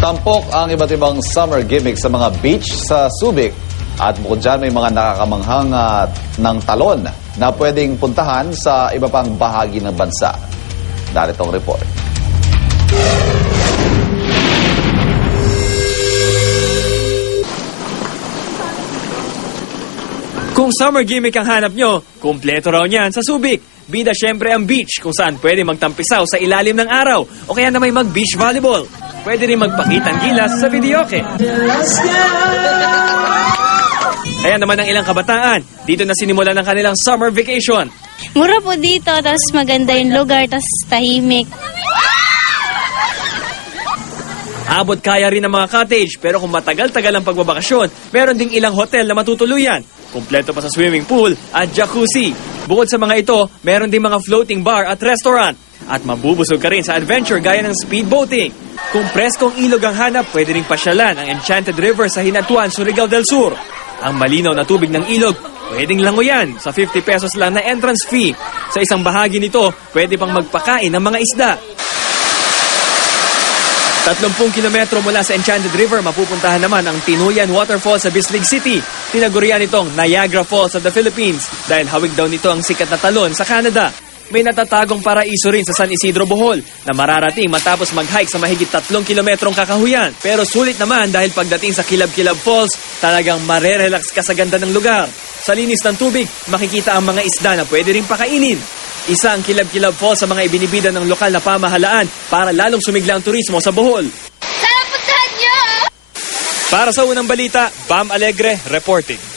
Tampok ang iba't ibang summer gimmick sa mga beach sa Subic. At bukod dyan, may mga nakakamanghang ng talon na pwedeng puntahan sa iba pang bahagi ng bansa. Narito ang report. Kung summer gimmick ang hanap nyo, kumpleto raw niyan sa Subic. Bida syempre ang beach kung saan pwede magtampisaw sa ilalim ng araw o kaya na may mag-beach volleyball. Pwede rin magpakitang gilas sa videoke. Kaya naman ang ilang kabataan, dito na sinimulan ng kanilang summer vacation. Mura po dito, tapos maganda yung lugar, tapos tahimik. Abot kaya rin ng mga cottage, pero kung matagal-tagal ang pagbabakasyon, meron ding ilang hotel na matutuluyan. Kumpleto pa sa swimming pool at jacuzzi. Bukod sa mga ito, meron ding mga floating bar at restaurant. At mabubusog ka rin sa adventure gaya ng speedboating. Kung preskong ilog ang hanap, pwede ring pasyalan ang Enchanted River sa Hinatuan, Surigao del Sur. Ang malinaw na tubig ng ilog, pwedeng langoyan sa 50 pesos lang na entrance fee. Sa isang bahagi nito, pwede pang magpakain ng mga isda. 30 kilometro mula sa Enchanted River, mapupuntahan naman ang Tinuyan Waterfall sa Bislig City. Tinagurian itong Niagara Falls of the Philippines dahil hawig daw nito ang sikat na talon sa Canada. May natatagong paraiso rin sa San Isidro, Bohol na mararating matapos mag-hike sa mahigit 3 kilometrong kakahuyan. Pero sulit naman dahil pagdating sa Kilab-Kilab Falls, talagang marerelax ka sa ganda ng lugar. Sa linis ng tubig, makikita ang mga isda na pwede rin pakainin. Isa ang Kilab-Kilab Falls sa mga ibinibida ng lokal na pamahalaan para lalong sumigla ang turismo sa Bohol. Sana puntahan niyo! Para sa unang balita, Bam Alegre reporting.